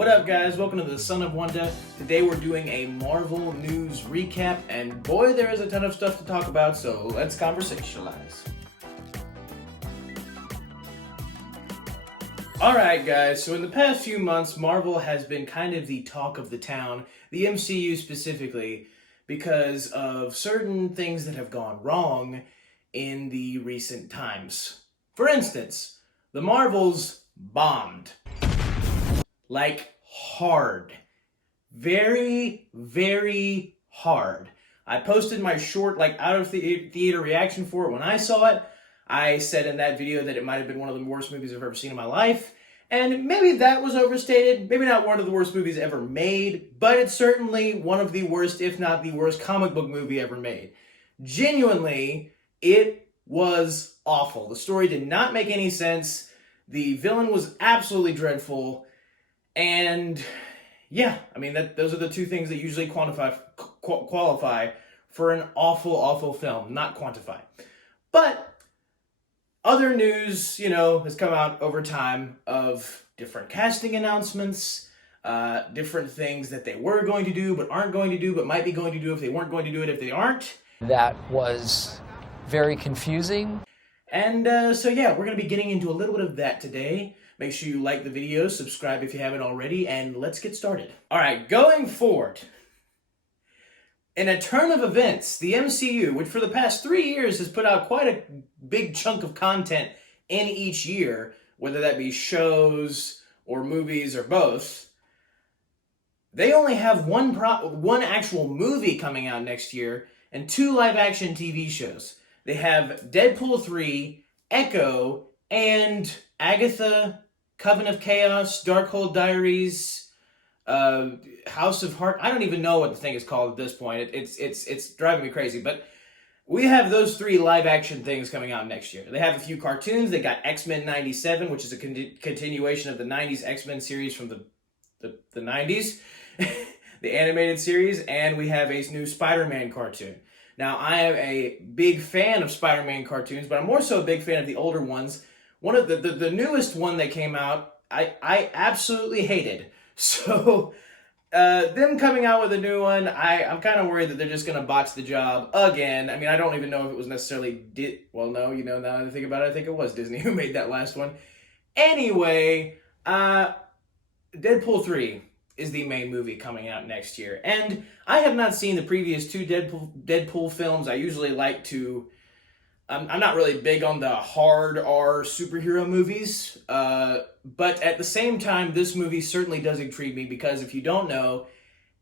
What up, guys? Welcome to the Son of Wonder. Today we're doing a Marvel news recap, and boy, there is a ton of stuff to talk about, so let's conversationalize. Alright, guys, so in the past few months, Marvel has been kind of the talk of the town, the MCU specifically, because of certain things that have gone wrong in the recent times. For instance, the Marvels bombed. Like, hard. Very, very hard. I posted my short, out of theater reaction for it when I saw it. I said in that video that it might have been one of the worst movies I've ever seen in my life. And maybe that was overstated. Maybe not one of the worst movies ever made, but it's certainly one of the worst, if not the worst, comic book movie ever made. Genuinely, it was awful. The story did not make any sense. The villain was absolutely dreadful. And yeah, I mean, those are the two things that usually qualify for an awful, awful film, not quantify. But other news, has come out over time of different casting announcements, different things that they were going to do but aren't going to do but might be going to do if they weren't going to do it if they aren't. That was very confusing. And so yeah, we're going to be getting into a little bit of that today. Make sure you like the video, subscribe if you haven't already, and let's get started. Alright, going forward. In a turn of events, the MCU, which for the past 3 years has put out quite a big chunk of content in each year, whether that be shows or movies or both, they only have one actual movie coming out next year and 2 live-action TV shows. They have Deadpool 3, Echo, and Agatha, Coven of Chaos, Darkhold Diaries, House of Heart. I don't even know what the thing is called at this point. It's driving me crazy. But we have those 3 live-action things coming out next year. They have a few cartoons. They got X-Men 97, which is a continuation of the 90s X-Men series from the 90s, the animated series, and we have a new Spider-Man cartoon. Now, I am a big fan of Spider-Man cartoons, but I'm more so a big fan of the older ones. One of the newest one that came out, I absolutely hated. So, them coming out with a new one, I'm kind of worried that they're just going to botch the job again. I mean, I don't even know if it was necessarily now that I think about it, I think it was Disney who made that last one. Anyway, Deadpool 3 is the main movie coming out next year. And I have not seen the previous 2 Deadpool films. I usually like to... I'm not really big on the hard R superhero movies, but at the same time, this movie certainly does intrigue me because if you don't know,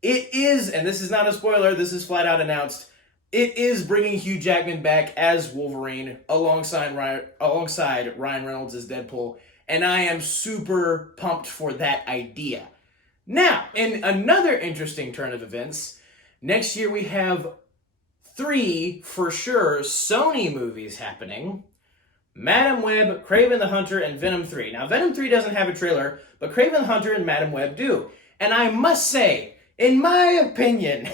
it is, and this is not a spoiler, this is flat out announced, it is bringing Hugh Jackman back as Wolverine alongside Ryan Reynolds as Deadpool, and I am super pumped for that idea. Now, in another interesting turn of events, next year we have 3, for sure, Sony movies happening. Madam Web, Kraven the Hunter, and Venom 3. Now, Venom 3 doesn't have a trailer, but Kraven the Hunter and Madam Web do. And I must say, in my opinion,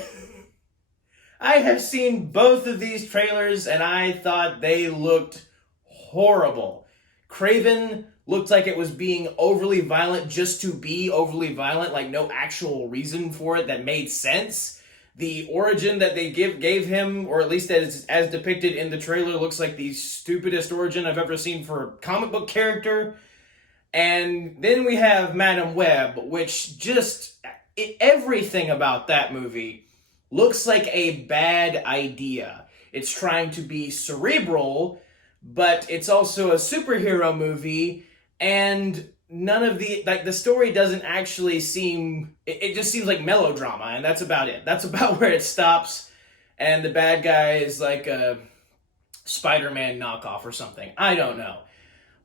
I have seen both of these trailers, and I thought they looked horrible. Kraven looked like it was being overly violent just to be overly violent, like no actual reason for it that made sense. The origin that they gave him, or at least as depicted in the trailer, looks like the stupidest origin I've ever seen for a comic book character. And then we have Madam Web, which everything about that movie looks like a bad idea. It's trying to be cerebral, but it's also a superhero movie, and none of the story doesn't actually seem, it just seems like melodrama, and that's about it. That's about where it stops, and the bad guy is like a Spider-Man knockoff or something. I don't know.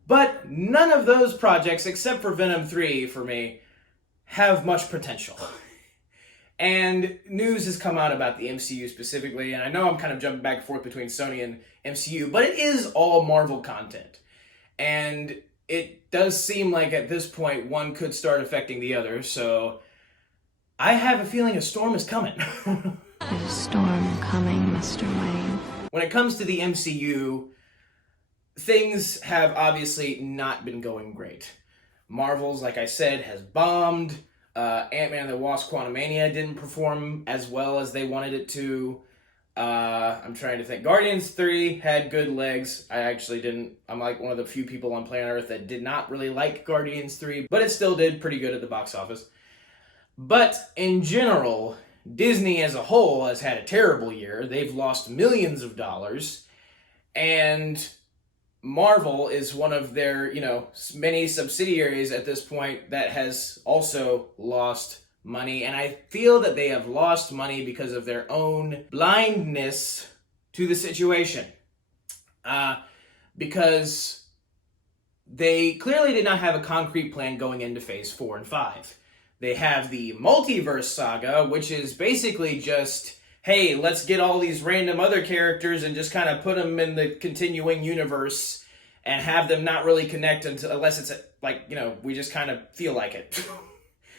But none of those projects, except for Venom 3 for me, have much potential. And news has come out about the MCU specifically, and I know I'm kind of jumping back and forth between Sony and MCU, but it is all Marvel content. And it does seem like at this point one could start affecting the other, so I have a feeling a storm is coming. There's a storm coming, Mr. Wayne. When it comes to the MCU, things have obviously not been going great. Marvel's, like I said, has bombed. Ant-Man and the Wasp: Quantumania didn't perform as well as they wanted it to. I'm trying to think. Guardians 3 had good legs. I actually didn't. I'm like one of the few people on planet Earth that did not really like Guardians 3, but it still did pretty good at the box office. But in general, Disney as a whole has had a terrible year. They've lost millions of dollars, and Marvel is one of their, many subsidiaries at this point that has also lost money. And I feel that they have lost money because of their own blindness to the situation. Because they clearly did not have a concrete plan going into Phase 4 and 5. They have the Multiverse Saga, which is basically just, hey, let's get all these random other characters and just kind of put them in the continuing universe and have them not really connect unless it's we just kind of feel like it.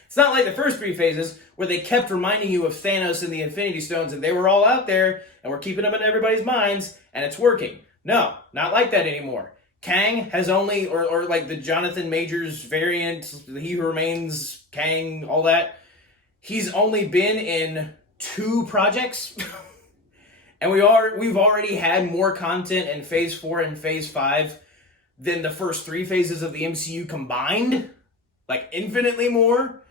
It's not like the first 3 phases where they kept reminding you of Thanos and the Infinity Stones and they were all out there and we're keeping them in everybody's minds and it's working. No, not like that anymore. Kang has only, or like the Jonathan Majors variant, He Who Remains, Kang, all that, he's only been in 2 projects. And we've already had more content in Phase 4 and Phase 5 than the first 3 phases of the MCU combined. Like, infinitely more.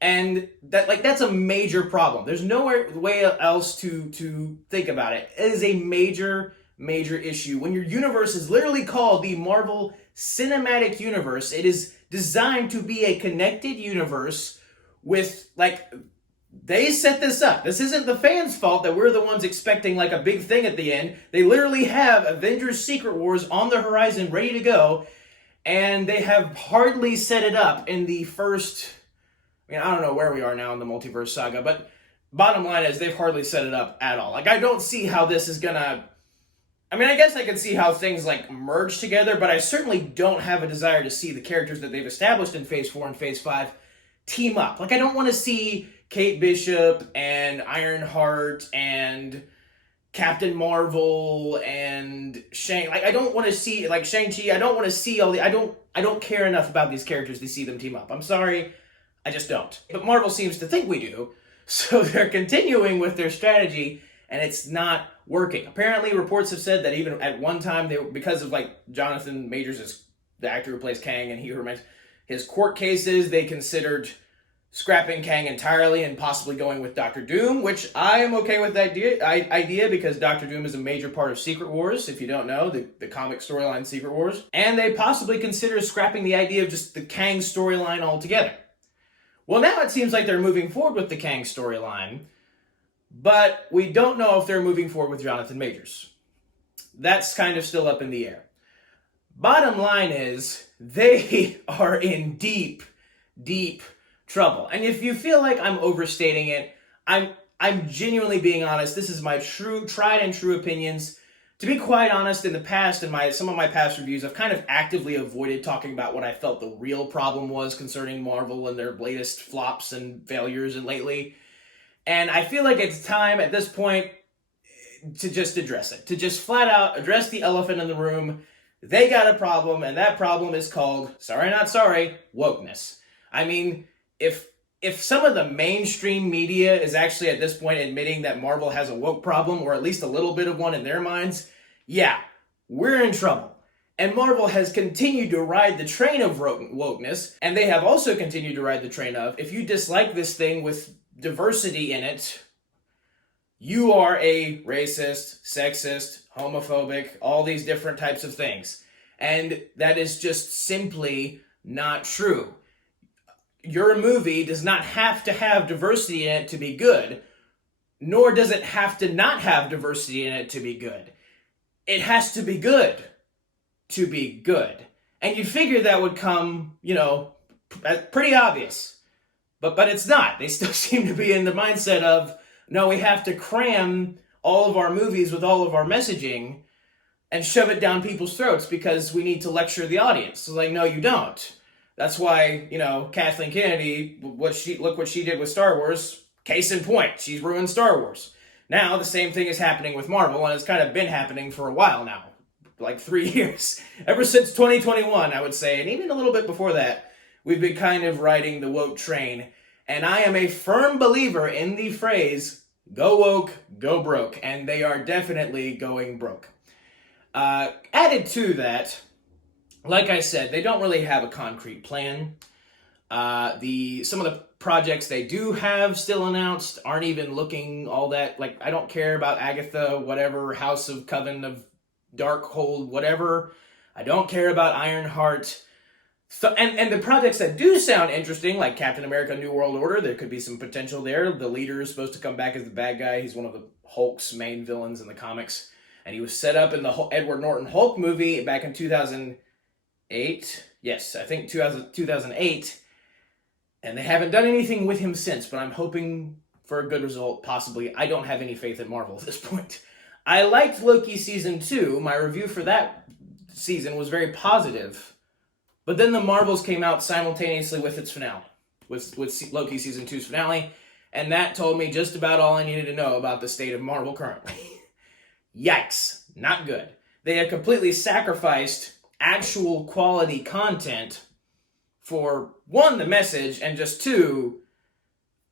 And that's a major problem. There's no way else to think about it. It is a major issue. When your universe is literally called the Marvel Cinematic Universe, it is designed to be a connected universe with, they set this up. This isn't the fans' fault that we're the ones expecting a big thing at the end. They literally have Avengers Secret Wars on the horizon ready to go, and they have hardly set it up in the first, I don't know where we are now in the Multiverse Saga, but bottom line is they've hardly set it up at all. I don't see how this is gonna, I guess I can see how things merge together, but I certainly don't have a desire to see the characters that they've established in Phase 4 and Phase 5 team up. I don't want to see Kate Bishop and Ironheart and Captain Marvel and I don't want to see Shang-Chi. I don't want to see all the I don't care enough about these characters to see them team up. I'm sorry, I just don't. But Marvel seems to think we do, so they're continuing with their strategy and it's not working. Apparently reports have said that even at one time because of Jonathan Majors is the actor who plays Kang and He Who Remains, his court cases, they considered scrapping Kang entirely and possibly going with Doctor Doom, which I am okay with that idea because Doctor Doom is a major part of Secret Wars, if you don't know, the comic storyline Secret Wars. And they possibly consider scrapping the idea of just the Kang storyline altogether. Well, now it seems like they're moving forward with the Kang storyline, but we don't know if they're moving forward with Jonathan Majors. That's kind of still up in the air. Bottom line is, they are in deep trouble. And if you feel like I'm overstating it, I'm genuinely being honest. This is my tried and true opinions. To be quite honest, in the past, in some of my past reviews, I've kind of actively avoided talking about what I felt the real problem was concerning Marvel and their latest flops and failures lately. And I feel like it's time at this point to just address it. To just flat out address the elephant in the room. They got a problem, and that problem is called, sorry not sorry, wokeness. If some of the mainstream media is actually at this point admitting that Marvel has a woke problem, or at least a little bit of one in their minds, yeah, we're in trouble. And Marvel has continued to ride the train of wokeness, and they have also continued to ride the train of, if you dislike this thing with diversity in it, you are a racist, sexist, homophobic, all these different types of things. And that is just simply not true. Your movie does not have to have diversity in it to be good, nor does it have to not have diversity in it to be good. It has to be good to be good. And you'd figure that would come, pretty obvious. But it's not. They still seem to be in the mindset of, no, we have to cram all of our movies with all of our messaging and shove it down people's throats because we need to lecture the audience. So no, you don't. That's why, Kathleen Kennedy, look what she did with Star Wars. Case in point, she's ruined Star Wars. Now, the same thing is happening with Marvel, and it's kind of been happening for a while now. 3 years. Ever since 2021, I would say, and even a little bit before that, we've been kind of riding the woke train. And I am a firm believer in the phrase, go woke, go broke. And they are definitely going broke. Added to that, like I said, they don't really have a concrete plan. Some of the projects they do have still announced aren't even looking all that, like, I don't care about Agatha, whatever, House of Coven of Darkhold, whatever. I don't care about Ironheart. So, and the projects that do sound interesting, like Captain America New World Order, there could be some potential there. The leader is supposed to come back as the bad guy. He's one of the Hulk's main villains in the comics. And he was set up in the Edward Norton Hulk movie back in 2008. Yes, I think 2008. And they haven't done anything with him since, but I'm hoping for a good result, possibly. I don't have any faith in Marvel at this point. I liked Loki Season 2. My review for that season was very positive. But then the Marvels came out simultaneously with its finale, with Loki Season 2's finale, and that told me just about all I needed to know about the state of Marvel currently. Yikes. Not good. They have completely sacrificed actual quality content for, one, the message, and just two,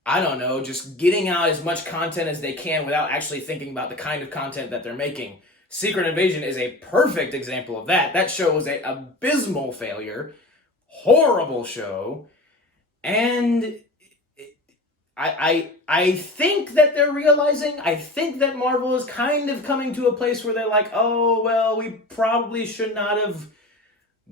I don't know, just getting out as much content as they can without actually thinking about the kind of content that they're making. Secret Invasion is a perfect example of that. That show was an abysmal failure, horrible show, and I think that they're realizing, I think that Marvel is kind of coming to a place where they're like, oh, well, we probably should not have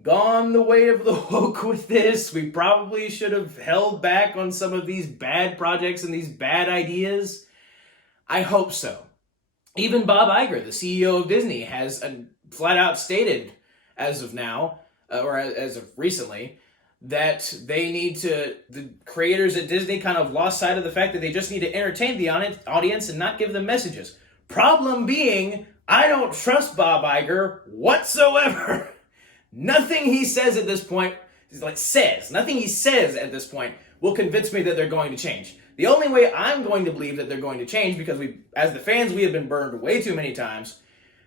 gone the way of the woke with this. We probably should have held back on some of these bad projects and these bad ideas. I hope so. Even Bob Iger, the CEO of Disney, has flat out stated as of now, or as of recently, that the creators at Disney kind of lost sight of the fact that they just need to entertain the audience and not give them messages. Problem being, I don't trust Bob Iger whatsoever. Nothing he says at this point, nothing he says at this point will convince me that they're going to change. The only way I'm going to believe that they're going to change, because as the fans, we have been burned way too many times.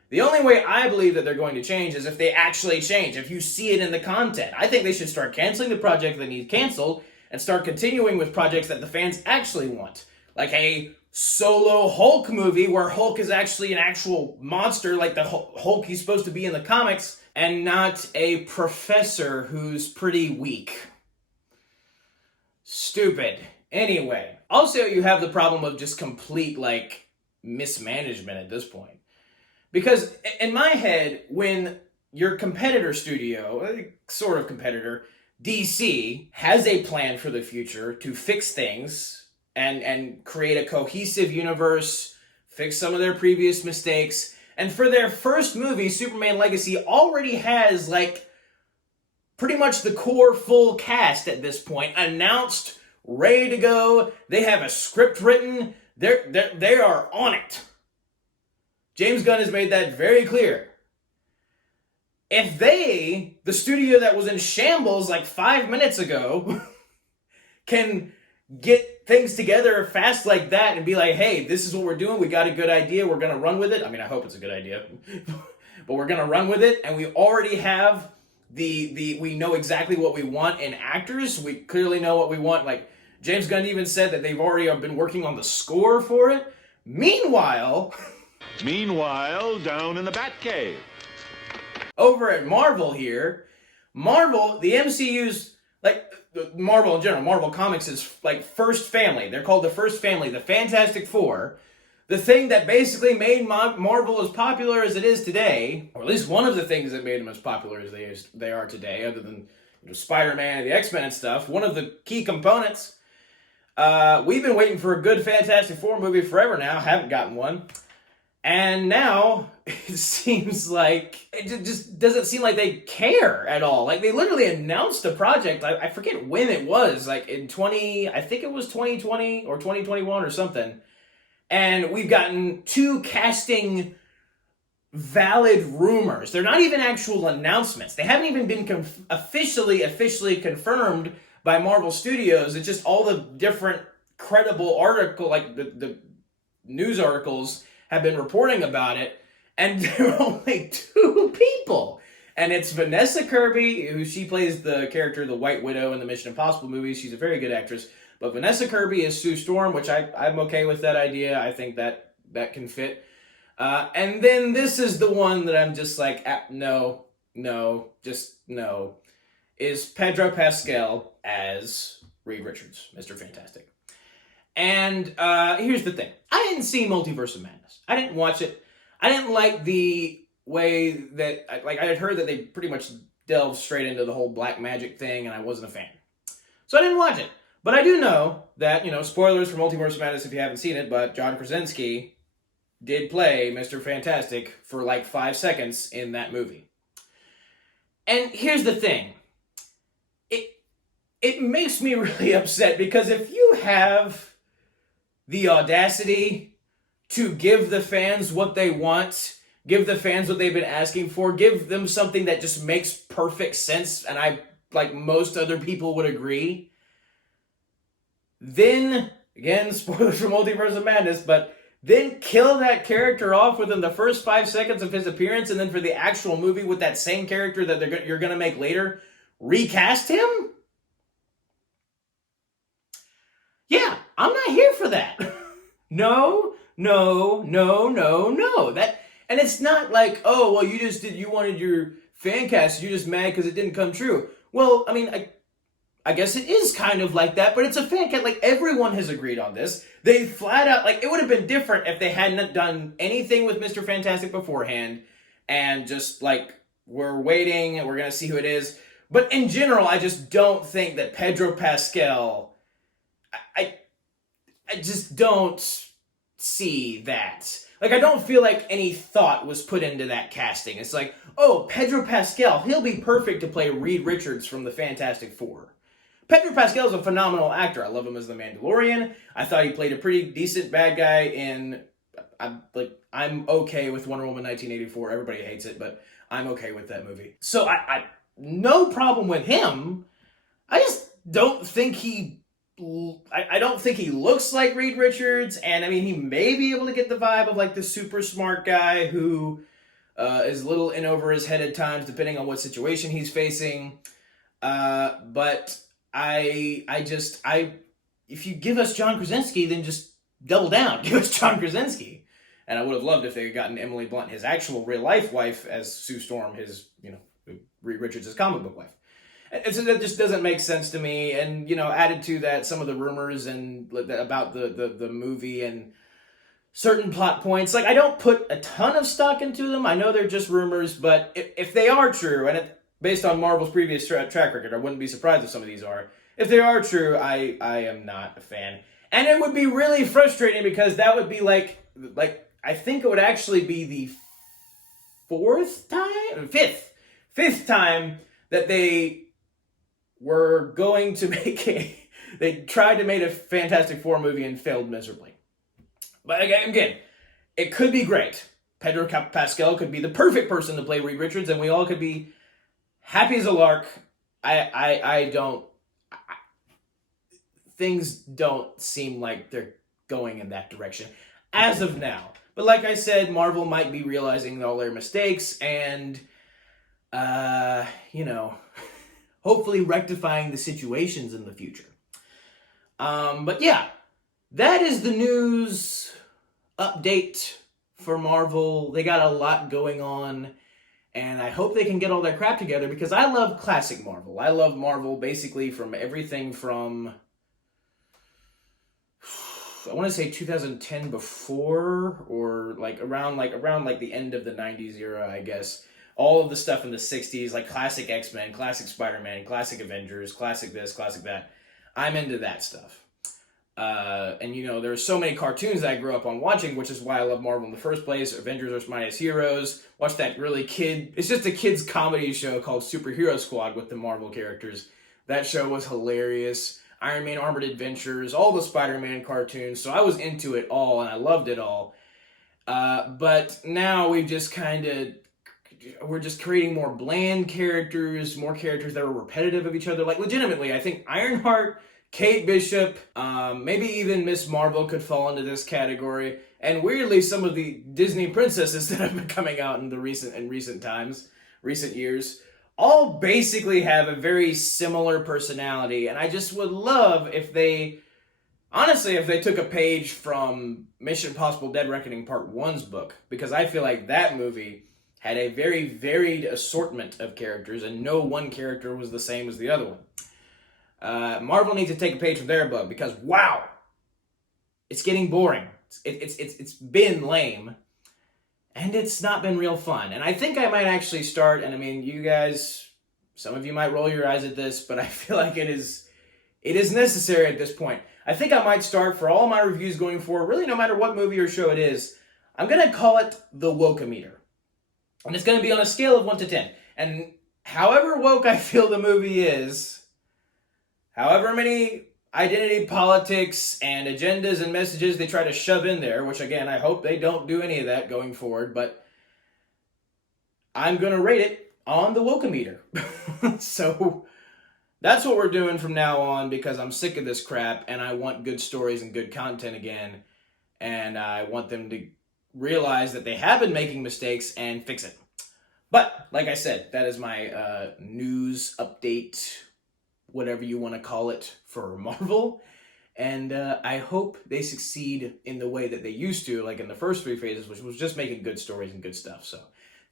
The only way I believe that they're going to change is if they actually change, if you see it in the content. I think they should start canceling the project that needs canceled and start continuing with projects that the fans actually want. Like a solo Hulk movie where Hulk is actually an actual monster like the Hulk he's supposed to be in the comics, and not a professor who's pretty weak. Stupid. Anyway, also you have the problem of just complete, mismanagement at this point. Because in my head, when your competitor studio, sort of competitor, DC, has a plan for the future to fix things and create a cohesive universe, fix some of their previous mistakes, and for their first movie, Superman Legacy already has, pretty much the core full cast at this point, announced, ready to go. They have a script written. They are on it. James Gunn has made that very clear. If they, the studio that was in shambles 5 minutes ago, can get things together fast like that and be like, hey, this is what we're doing. We got a good idea. We're going to run with it. I mean, I hope it's a good idea. But we're going to run with it. And we already have we know exactly what we want in actors. We clearly know what we want. James Gunn even said that they've already been working on the score for it. Meanwhile, down in the Batcave, over at Marvel here, the MCU's, Marvel in general, Marvel Comics is first family. They're called the first family, the Fantastic Four. The thing that basically made Marvel as popular as it is today, or at least one of the things that made them as popular as they are today, other than Spider-Man and the X-Men and stuff, one of the key components. We've been waiting for a good Fantastic Four movie forever now, haven't gotten one. And now, it seems like, it just doesn't seem like they care at all. They literally announced a project, I forget when it was, I think it was 2020 or 2021 or something. And we've gotten 2 casting valid rumors. They're not even actual announcements. They haven't even been officially confirmed by Marvel Studios. It's just all the different credible the news articles have been reporting about it, and there are only 2 people. And it's Vanessa Kirby, who she plays the character, the White Widow in the Mission Impossible movies. She's a very good actress. But Vanessa Kirby is Sue Storm, which I'm okay with that idea. I think that can fit. And then this is the one that I'm just like, no, just no, is Pedro Pascal as Reed Richards, Mr. Fantastic. And here's the thing. I didn't see Multiverse of Madness. I didn't watch it. I didn't like the way that, I had heard that they pretty much delved straight into the whole black magic thing, and I wasn't a fan. So I didn't watch it. But I do know that, spoilers for Multiverse of Madness if you haven't seen it, but John Krasinski did play Mr. Fantastic for like 5 seconds in that movie. And here's the thing. It makes me really upset because if you have the audacity to give the fans what they want, give the fans what they've been asking for, give them something that just makes perfect sense, and I, like most other people would agree, then, again, spoilers for Multiverse of Madness, but then kill that character off within the first 5 seconds of his appearance, and then for the actual movie with that same character that you're going to make later, recast him? Yeah, I'm not here for that. No. And it's not like, oh, well, you wanted your fan cast, you're just mad because it didn't come true. Well, I mean, I guess it is kind of like that, but it's a fan cast. Like, everyone has agreed on this. They flat out, like, it would have been different if they hadn't done anything with Mr. Fantastic beforehand and just, like, we're waiting and we're going to see who it is. But in general, I just don't think that Pedro Pascal, I just don't see that. Like, I don't feel like any thought was put into that casting. It's like, oh, Pedro Pascal, he'll be perfect to play Reed Richards from the Fantastic Four. Pedro Pascal is a phenomenal actor. I love him as the Mandalorian. I thought he played a pretty decent bad guy in, I'm okay with Wonder Woman 1984. Everybody hates it, but I'm okay with that movie. So I no problem with him. I just don't think I don't think he looks like Reed Richards, and I mean, he may be able to get the vibe of like the super smart guy who is a little in over his head at times, depending on what situation he's facing. But if you give us John Krasinski, then just double down. Give us John Krasinski. And I would have loved if they had gotten Emily Blunt, his actual real life wife, as Sue Storm, his, Reed Richards' comic book wife. And so that just doesn't make sense to me. And, added to that, some of the rumors and about the movie and certain plot points. Like, I don't put a ton of stock into them. I know they're just rumors, but if they are true, and based on Marvel's previous track record, I wouldn't be surprised if some of these are. If they are true, I am not a fan. And it would be really frustrating because that would be like I think it would actually be the fifth time that they were going to they tried to make a Fantastic Four movie and failed miserably. But again, it could be great. Pedro Pascal could be the perfect person to play Reed Richards, and we all could be happy as a lark. Things don't seem like they're going in that direction as of now. But like I said, Marvel might be realizing all their mistakes and, hopefully rectifying the situations in the future. But yeah, that is the news update for Marvel. They got a lot going on, and I hope they can get all their crap together because I love classic Marvel. I love Marvel basically from everything from, I want to say 2010 before, or around the end of the 90s era, I guess. All of the stuff in the 60s, like classic X-Men, classic Spider-Man, classic Avengers, classic this, classic that. I'm into that stuff. And there are so many cartoons that I grew up on watching, which is why I love Marvel in the first place. Avengers are my heroes. Watch that it's just a kids comedy show called Superhero Squad with the Marvel characters. That show was hilarious. Iron Man Armored Adventures, all the Spider-Man cartoons. So I was into it all and I loved it all. But now we're just creating more bland characters, more characters that are repetitive of each other. Like, legitimately, I think Ironheart, Kate Bishop, maybe even Miss Marvel could fall into this category. And weirdly, some of the Disney princesses that have been coming out in recent years, all basically have a very similar personality. And I just would love if they Honestly, if they took a page from Mission Impossible Dead Reckoning Part 1's book, because I feel like that movie had a very varied assortment of characters, and no one character was the same as the other one. Marvel needs to take a page from their book, because wow, it's getting boring. It's been lame, and it's not been real fun. And I think I might actually start, and I mean, you guys, some of you might roll your eyes at this, but I feel like it is necessary at this point. I think I might start, for all my reviews going forward, really no matter what movie or show it is, I'm going to call it the Woke-O-Meter. And it's going to be on a scale of 1 to 10. And however woke I feel the movie is, however many identity politics and agendas and messages they try to shove in there, which again, I hope they don't do any of that going forward, but I'm going to rate it on the Woke-O-Meter. So that's what we're doing from now on, because I'm sick of this crap and I want good stories and good content again. And I want them to realize that they have been making mistakes and fix it. But like I said, that is my news update, whatever you want to call it, for Marvel. And I hope they succeed in the way that they used to, like in the first 3 phases, which was just making good stories and good stuff. So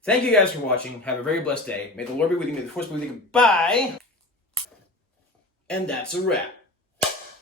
thank you guys for watching. Have a very blessed day. May the Lord be with you. May the Force be with you. Bye. And that's a wrap.